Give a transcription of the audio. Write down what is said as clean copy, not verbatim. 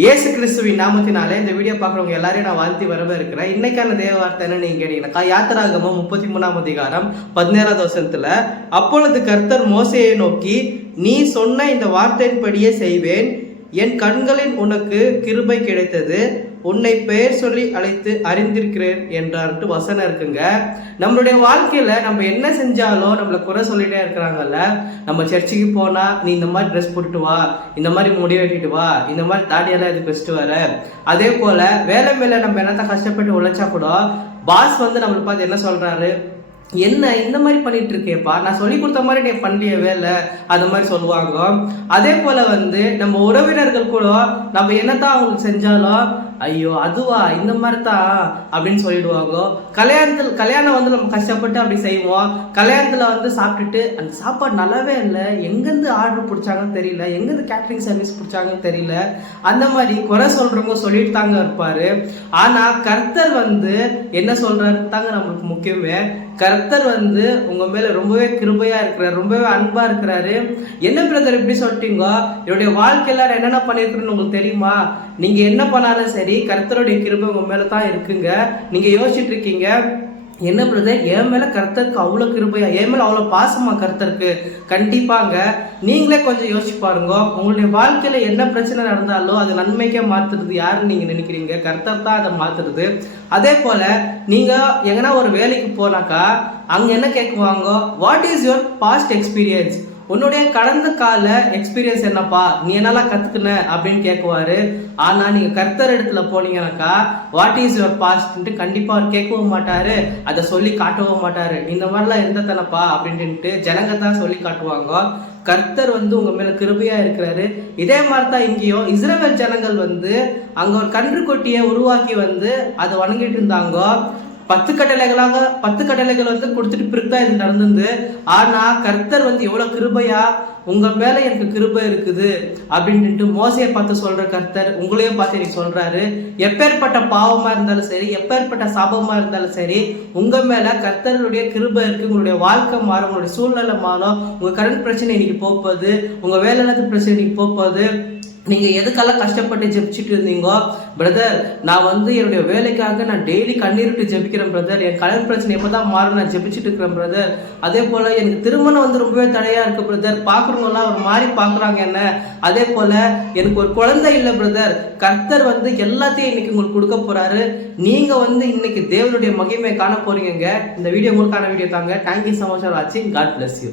இயேசு கிறிஸ்துவின் நாமத்தினாலே இந்த வீடியோ பார்க்குறவங்க எல்லாரையும் நான் வாழ்த்தி வரவேற்கிறேன். இன்னைக்கான தேவ வார்த்தை என்ன நீங்க கேட்டீங்கன்னா, யாத்திராகமம் 33ஆம் அதிகாரம் 17வது வசனத்துல, அப்பொழுது கர்த்தர் மோசேயை நோக்கி, நீ சொன்ன இந்த வார்த்தையின்படியே செய்வேன், என் கண்களில் உனக்கு கிருபை கிடைத்தது, உன்னை பெயர் சொல்லி அழைத்து அறிந்திருக்கிறேன் என்றார்ட்டு வசனம் இருக்குங்க. நம்மளுடைய வாழ்க்கையில நம்ம என்ன செஞ்சாலும் நம்மளை குறை சொல்லிட்டே இருக்கிறாங்கல்ல. நம்ம சர்ச்சுக்கு போனா நீ இந்த மாதிரி ட்ரெஸ் போட்டுட்டு வா, இந்த மாதிரி முடி வெட்டிட்டு வா, இந்த மாதிரி தாடியெல்லாம் இதுக்கு வச்சுட்டு வர. அதே போல வேலை மேல நம்ம என்னத்தான் கஷ்டப்பட்டு உழைச்சா கூட பாஸ் வந்து நம்மளை பார்த்து என்ன சொல்றாரு, என்ன இந்த மாதிரி பண்ணிட்டு இருக்கேப்பா, நான் சொல்லி கொடுத்த மாதிரி நீ பண்ணலையே வேலை, அந்த மாதிரி சொல்லுவாங்க. அதே போல வந்து நம்ம உறவினர்கள் கூட நம்ம என்னத்தான் அவங்களுக்கு செஞ்சாலும், ஐயோ அதுவா இந்த மாதிரி தான் அப்படின்னு சொல்லிடுவாங்க. கல்யாணம் வந்து நம்ம கஷ்டப்பட்டு அப்படி செய்வோம். கல்யாணத்துல வந்து சாப்பிட்டுட்டு அந்த சாப்பாடு நல்லாவே இல்லை, எங்கேருந்து ஆர்டர் பிடிச்சாங்கன்னு தெரியல, எங்கேருந்து கேட்டரிங் சர்வீஸ் பிடிச்சாங்கன்னு தெரியல, அந்த மாதிரி குறை சொல்றவங்க சொல்லிட்டு தாங்க இருப்பாரு. ஆனா கர்த்தர் வந்து என்ன சொல்றாரு தாங்க நம்மளுக்கு முக்கியமே. கர்த்தர் வந்து உங்க மேல ரொம்பவே கிருபையா இருக்கிறாரு, ரொம்பவே அன்பா இருக்கிறாரு. என்ன பிரதர் இப்படி சொல்லிட்டீங்க, என்னுடைய வாழ்க்கையில என்னென்ன பண்ணிருக்கிறேன்னு உங்களுக்கு தெரியுமா? நீங்க என்ன பண்ணாலும் சரி கர்த்தருடைய கிருபை உங்க மேலதான் இருக்குங்க. நீங்க யோசிச்சுட்டு இருக்கீங்க, என்ன பிரதர் என் மேல கர்த்தருக்கு அவ்வளவு கிருபையா, என் மேல அவ்வளவு பாசமா கர்த்தருக்கு? கண்டிப்பாங்க. நீங்களே கொஞ்சம் யோசிச்சு பாருங்க. உங்களுடைய வாழ்க்கையில என்ன பிரச்சனை நடந்தாலும் அது நன்மைக்கே மாத்துறது யாருன்னு நீங்க நினைக்கிறீங்க? கர்த்தர் தான் அதை மாத்துறது. அதே போல நீங்க எங்கன்னா ஒரு வேலைக்கு போனாக்கா அங்க என்ன கேட்குவாங்க, what is your past experience, உன்னுடைய கடந்த கால எக்ஸ்பீரியன்ஸ் என்னப்பா, நீ என்னெல்லாம் கத்துக்குன அப்படின்னு கேட்குவாரு. ஆனா நீங்க கர்த்தர் இடத்துல போனீங்கன்னாக்கா வாட் இஸ் யுவர் பாஸ்ட் கண்டிப்பா அவர் கேட்கவும் மாட்டாரு, அதை சொல்லி காட்டவும் மாட்டாரு. இந்த மாதிரிலாம் எந்த தானப்பா அப்படின்ட்டு ஜனங்க தான் சொல்லி காட்டுவாங்க. கர்த்தர் வந்து உங்க மேல கிருபையா இருக்கிறாரு. இதே மாதிரிதான் இங்கேயும் இஸ்ரவேல் ஜனங்கள் வந்து அங்க ஒரு கன்றுக்குட்டியை உருவாக்கி வந்து அதை வணங்கிட்டு இருந்தாங்க. 10 கட்டளைகள் வந்து கொடுத்துட்டு பிறகுதான் இது நடந்தது. ஆனா கர்த்தர் வந்து எவ்வளவு கிருபையா, உங்க மேல எனக்கு கிருபை இருக்குது அப்படின்ட்டு மோசையை பார்த்து சொல்ற கர்த்தர் உங்களையும் பார்த்து எனக்கு சொல்றாரு. எப்பேற்பட்ட பாவமா இருந்தாலும் சரி, எப்பேற்பட்ட சாபமா இருந்தாலும் சரி, உங்க மேல கர்த்தருடைய கிருபை இருக்கு. உங்களுடைய வாழ்க்கை மாறும், உங்களுடைய சூழ்நிலை மாறும், உங்க கடன் பிரச்சனை இன்னைக்கு போகுது, உங்க வேலை பிரச்சனை இன்னைக்கு போகுது. நீங்க எதுக்கெல்லாம் கஷ்டப்பட்டு ஜெபிச்சுட்டு இருந்தீங்கோ, பிரதர் நான் வந்து என்னுடைய வேலைக்காக நான் டெய்லி கண்ணீர் ஜெபிக்கிறேன் பிரதர், என் கடன் பிரச்சனை எப்பதான் மாறும் நான் ஜெபிச்சுட்டு இருக்கிறேன் பிரதர். அதே போல எனக்கு திருமணம் வந்து ரொம்பவே தடையா இருக்கு பிரதர், பாக்குறவங்க எல்லாம் ஒரு மாதிரி பாக்குறாங்க என்ன. அதே போல எனக்கு ஒரு குழந்தை இல்லை பிரதர். கர்த்தர் வந்து எல்லாத்தையும் இன்னைக்கு உங்களுக்கு கொடுக்க போறாரு. நீங்க வந்து இன்னைக்கு தேவனுடைய மகிமையை காண போறீங்க. இந்த வீடியோ உங்களுக்கான வீடியோ தாங்க. Thank you so much for watching. God bless you.